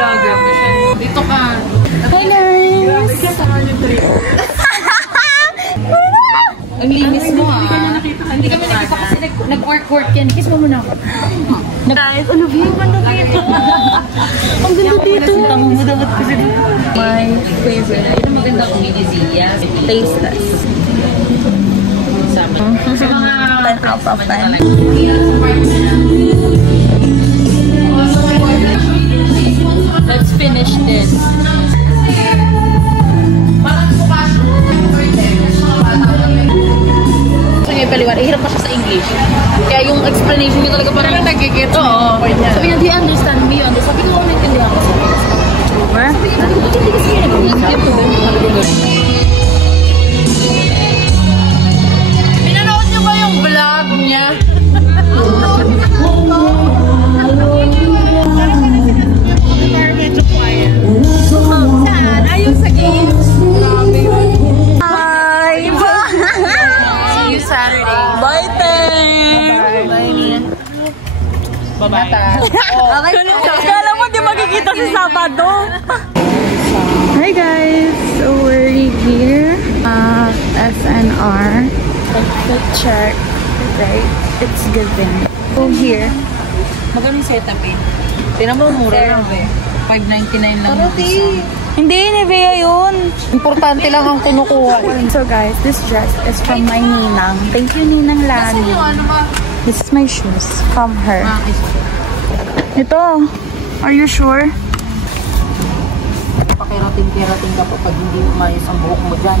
vlogger. Dito ka. Hi guys! Ang linis mo Hindi kami nakita kasi nag-work yan. Kiss mo muna ako. Guys, ano ba yung ganda dito? Ang ganda dito. Tango mo dapat kasi dito. My favorite. Ito maganda kong tasteless. Sa mga 10 out of 10. Let's finish this. Hirap pa siya sa English. Kaya yung explanation niya talaga parang nag-get. Oo. Sabi niya, do you understand me? Sabi ko, naintindihan ko. Over? Sabi niya, ba't hindi kasi yun? Pinanood niyo ba yung vlog niya? Saan? Ayun sa games. Hi! See you Saturday. Bye, Tem! Bye-bye. Kala mo di makikita si Sabado. Hi guys! So we're here at SNR. Let's check. Right? It's giving. So here. Magaling setup eh. Tinan mo, mura lang eh. 5.99 lang. Hindi, Nivea yun. Importante lang ang kinukuha. So guys, this dress is from my ninang. Thank you, Ninang Lani. This is my shoes from her. Ito. Are you sure? Pakirating-kirating ka pa pag hindi umayos ang buhok mo dyan.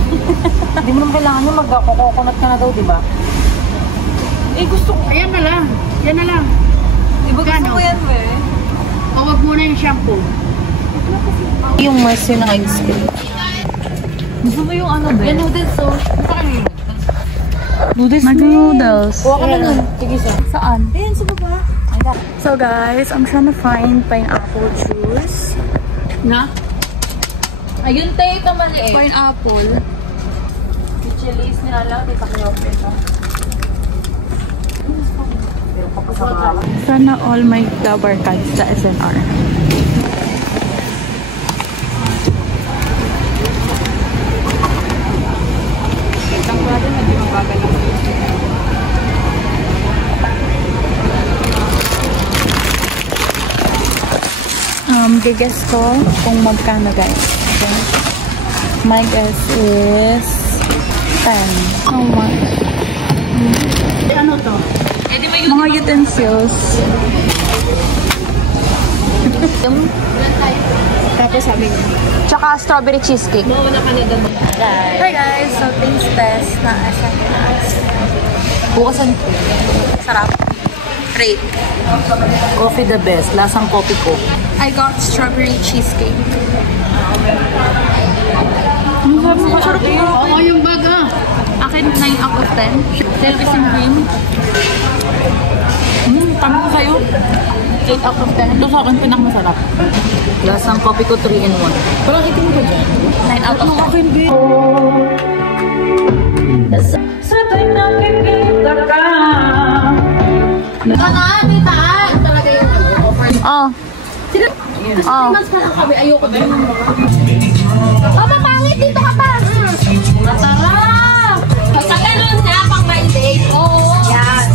Hindi mo naman kailangan nyo mag-coconut ka na daw, di ba? Eh, gusto ko. Ayan na lang. Yan na lang. Iba gusto ko yan, we. Huwag muna yung shampoo. Yung mercy na ice cream. Gusto mo yung ano, be? Yan noodles, so. Gusto ka yung Noodles. Mag-noodles. Huwag ka na nun. Sige, sa. Saan? Ayan, sa baba. So guys, I'm trying to find pineapple juice. Na? Ayun, tayo ito maliit. Pineapple. Chilies nila lang, di pa kayo pito. Sana all my flower cards sa SNR. Itang pa rin, hindi mabagal lang. Guess ko kung magkano guys. Okay. My guess is 10. How much? Ano to? Mga utensils. Tapos sabi niya. Tsaka strawberry cheesecake. Mawala ka na doon. Hi guys! So taste test na SNR. Bukasan ko. Sarap. Rate. Coffee the best. Lasang coffee ko. I got strawberry cheesecake. Masarap mo. Oo, yung baga. Akin 9 out of 10. Selfies and cream. Tanong ko sa'yo. 8 out of 10. Ito sa akin pinakamasarap. Lasang coffee ko 3 in 1. Parang itin ko dyan. 9 out of 10. Sa tuwing nakikita ka. Taan! Talaga yung offer. Oh. Oh. Mas parang kami, ayoko din. Mapangit dito ka pa! Masarap! Pagkakaroon na, pang my day. Oo. Yan.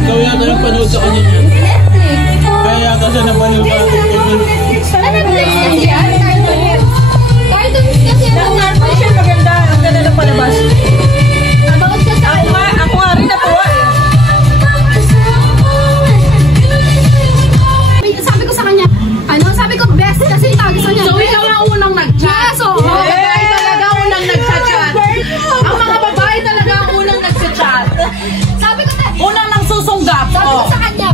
Ikaw yata yung panood sa kanya niya. Kaya yata siya napanood sa atin. Ano Netflix kasi yan? Cartoons kasi yan. Netflix siya maganda. Ang ganda ng palabas. About siya sa Ako nga rin natuwa eh. Sabi ko sa kanya, sabi ko best kasi gusto niya. So ikaw ang unang nag-chat. Yes, oo. Babae talaga unang nag-chat. Ang mga babae talaga ang unang nag-chat. Sabi ko unang nang susunggap. Sabi ko sa kanya,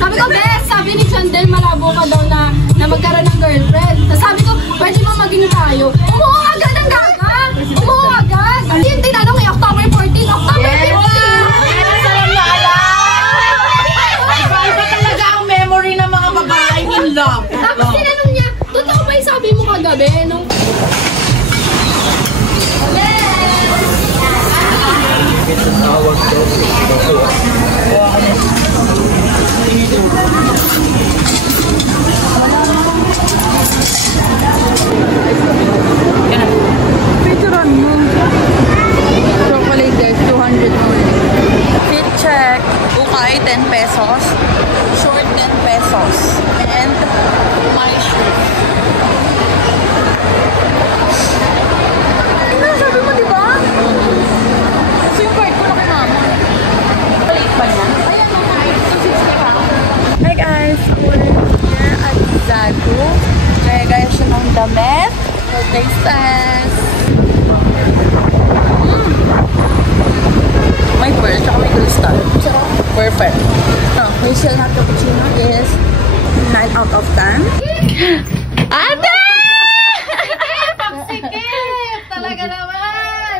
sabi ko best, sabi ni Chandel malabo ka daw na magkaroon ng girlfriend. Sabi ko, pwede mo maging tayo. Umuha agad ang gaga. Umuha agad. Yung tinanong eh, October 14. October 15. Ng mga babae in love. Tapos tinanong niya, totoo ba yung sabi mo kagabi? Nung... tie, 10 pesos. Short, 10 pesos. And my shoe. Sabi mo, diba? So yung card ko na kay mama. Palit pa niya. Ayan, mama. 260 pa. Hi guys, we're here at Zagu. Kaya guys siya ng damit. For braces. May pearl, tsaka may crystal. Perfect. Facial hot cappuccino is 9 out of 10. Ate! Sikip! Talaga naman!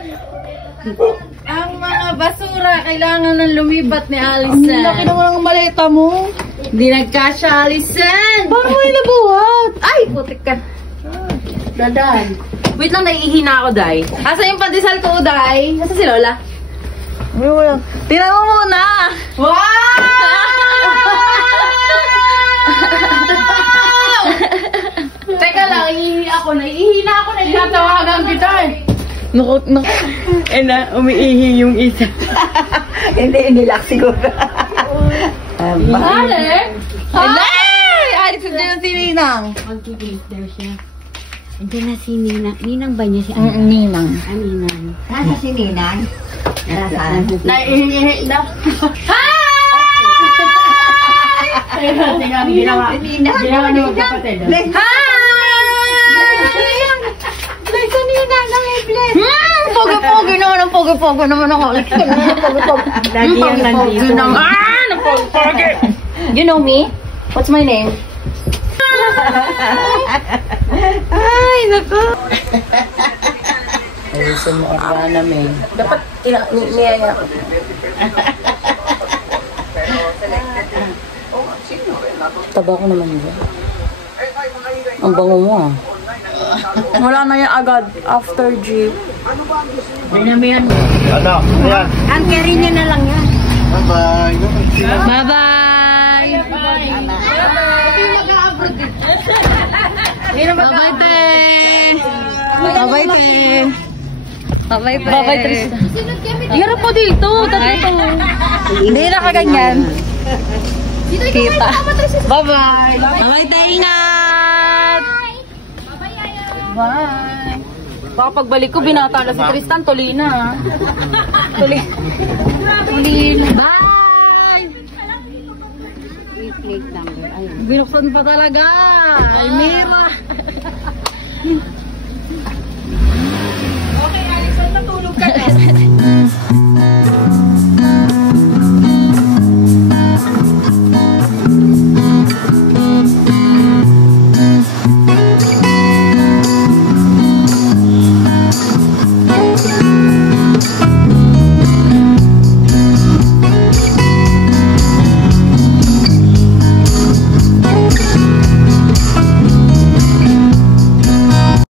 Ang mga basura kailangan ng lumibat ni Alison. Ang laki naman ang maleta mo. Hindi nagkasya, Alison! Paano mo nabuhat? Ay, putik ka. Dadan. Wait lang, naiihina ako, Day. Asa yung pandesal ko, Day? Asa si Lola? Tingnan mo muna! Wow! Teka lang, naiihina ako, nagtatawagan kita eh. Umiihi yung isa. Hindi lang siguro. Ale? Ay! Alex, hindi yung tininang. Mag-gate daw siya. Andiyan na si Ninang. Ninang ba niya si Ninang. Ninang. Nasa si Ninang? Nasaan? Naiihi na. Ginawa ni magkapatid. Ito Ninang, nangiblet. Pogi-pogi naman ang pogi-pogi naman ako. Lagi yung nandito. Pogi. You know me? What's my name? Ay, naku. Ayusin mo ang rana, May. Dapat niyaya ko. Taba ko naman dyan. Ang bango mo ah. Wala na yan agad after jeep. Dinamihan mo. Ano? Ayan. Ang carry niya na lang yan. Bye-bye. Bye-bye! Bye-bye, te! Bye-bye, te! Bye-bye, te! Bye-bye, Tristan. Hirap po dito. Dito. Hindi na kaganyan. Kita. Bye-bye! Bye-bye, te! Ingat! Bye! Baka pagbalik ko, binata na si Tristan. Tuli na. Tuli na. Bye! Plate number. Ayun. Binuksan pa talaga. Ay, Mira.